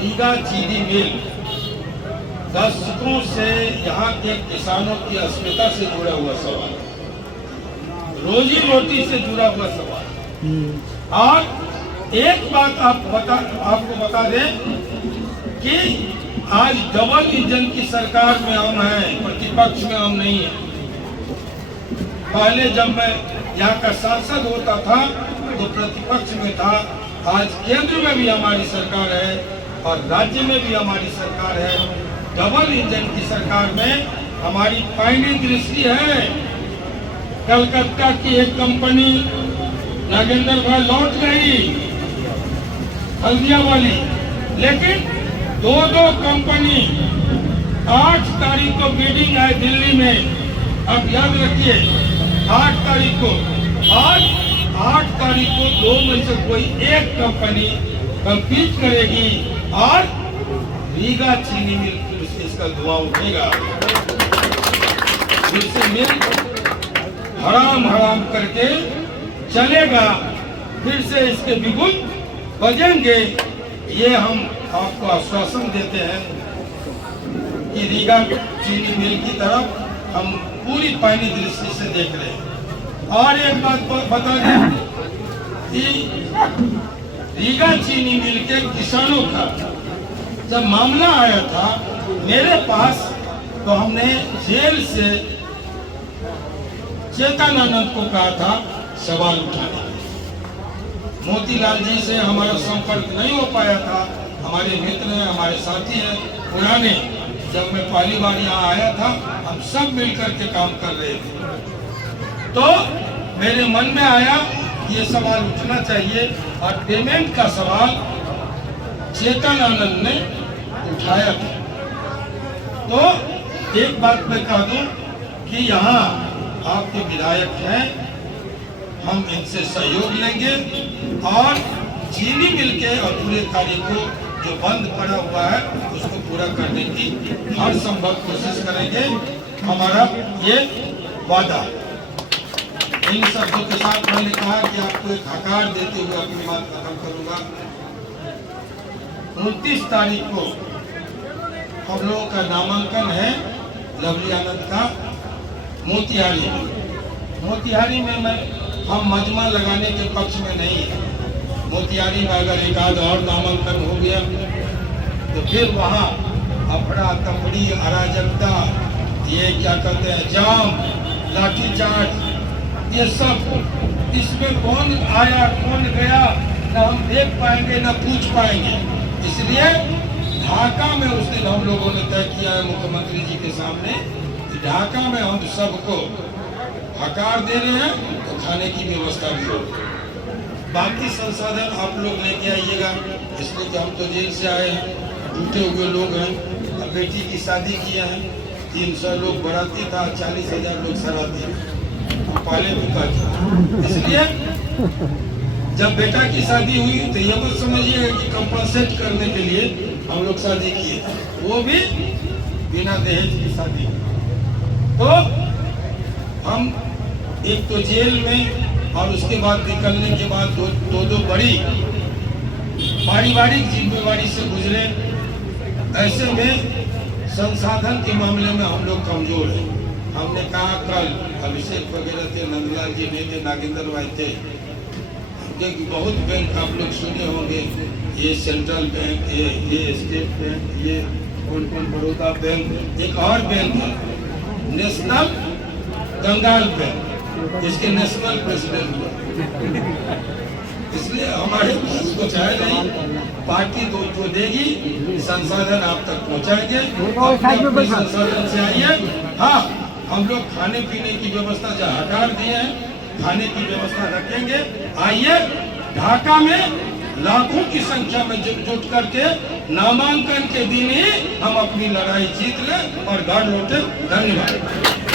रीगा चीनी मिल दशकों से यहाँ के किसानों की अस्मिता से जुड़ा हुआ सवाल, रोजी रोटी से जुड़ा हुआ सवाल। और एक बात आपको बता दें कि आज डबल इंजन की सरकार में हम हैं, प्रतिपक्ष में हम नहीं है। पहले जब मैं यहाँ का सांसद होता था तो प्रतिपक्ष में था, आज केंद्र में भी हमारी सरकार है और राज्य में भी हमारी सरकार है। डबल इंजन की सरकार में हमारी पहली दृष्टि है। कलकत्ता की एक कंपनी नागेंद्र भाई लौट गई हल्दिया वाली, लेकिन दो कंपनी 8 तारीख को मीटिंग है दिल्ली में, आप याद रखिए 8 तारीख को। आज 8 तारीख को 2 में से कोई एक कंपनी कम्पीट करेगी और रीगा चीनी मिल इसका धुआं उठेगा। इससे मिल हराम करके चलेगा, फिर से इसके बिगुल बजेंगे। ये हम आपको आश्वासन देते हैं कि रीगा चीनी मिल की तरफ हम पूरी पानी दृष्टि से देख रहे हैं। और एक बात बता दें कि रीगा चीनी मिल के किसानों का जब मामला आया था मेरे पास, तो हमने जेल से चेतन आनंद को कहा था सवाल उठाने। मोतीलाल जी से हमारा संपर्क नहीं हो पाया था, हमारे मित्र हैं, हमारे साथी हैं पुराने। जब मैं पहली बार यहाँ आया था हम सब मिलकर के काम कर रहे थे, तो मेरे मन में आया ये सवाल उठना चाहिए। और पेमेंट का सवाल चेतन आनंद ने उठाया था। तो एक बात मैं कह दूं कि यहाँ आपके विधायक हैं, हम इनसे सहयोग लेंगे और चीनी मिल के अधूरे कार्य को जो बंद पड़ा हुआ है उसको पूरा करने की हर संभव कोशिश करेंगे। हमारा ये वादा। इन शब्दों के साथ मैंने कहा कि आपको एक आकार देते हुए अपनी बात खत्म करूंगा। 29 तारीख को हम लोगों का नामांकन है लवली आनंद का मोतिहारी में। मोतिहारी में हम मजमा लगाने के पक्ष में नहीं है। मोतिहारी में अगर एक आध और नामांकन हो गया तो फिर वहाँ अफड़ा तफड़ी अराजकता, ये क्या कहते हैं जाम, लाठीचार्ज, ये सब, इसमें कौन आया कौन गया न हम देख पाएंगे न पूछ पाएंगे। इसलिए ढाका में उस दिन हम लोगों ने तय किया है मुख्यमंत्री जी के सामने कि ढाका में हम सबको आकार दे रहे हैं तो खाने की व्यवस्था भी हो। बाकी संसाधन आप लोग लेके आइएगा, इसलिए कि हम तो जेल से आए हैं, टूटे हुए लोग हैं। अब बेटी की शादी किए हैं, 300 लोग बराती था, 40,000 लोग सराती, हम पहले भी कहते। इसलिए जब बेटा की शादी हुई तो ये मत समझिए कि कंपनसेट करने के लिए हम लोग शादी किए, वो भी बिना दहेज की शादी। तो हम एक तो जेल में और उसके बाद निकलने के बाद दो बड़ी पारिवारिक जिम्मेवारी से गुजरे। ऐसे में संसाधन के मामले में हम लोग कमजोर हैं। हमने कहा कल अभिषेक वगैरह थे, नंदलाल जी नहीं थे, नागेंद्र भाई थे, क्योंकि बहुत बैंक आप लोग सुने होंगे, ये सेंट्रल बैंक, ये स्टेट बैंक, ये कौन बड़ौदा बैंक, एक और बैंक है नेशनल कंगाल बैंक, इसके नेशनल प्रेसिडेंट हुआ। इसलिए हमारे पास कुछ है नहीं, पार्टी जो देगी संसाधन आप तक पहुंचाएंगे। संसाधन से आइए। हाँ, हम लोग खाने पीने की व्यवस्था जो हकार दिए हैं, खाने की व्यवस्था रखेंगे। आइए, ढाका में लाखों की संख्या में जुट करके नामांकन के दिन ही हम अपनी लड़ाई जीत लें और घर लौटे। धन्यवाद।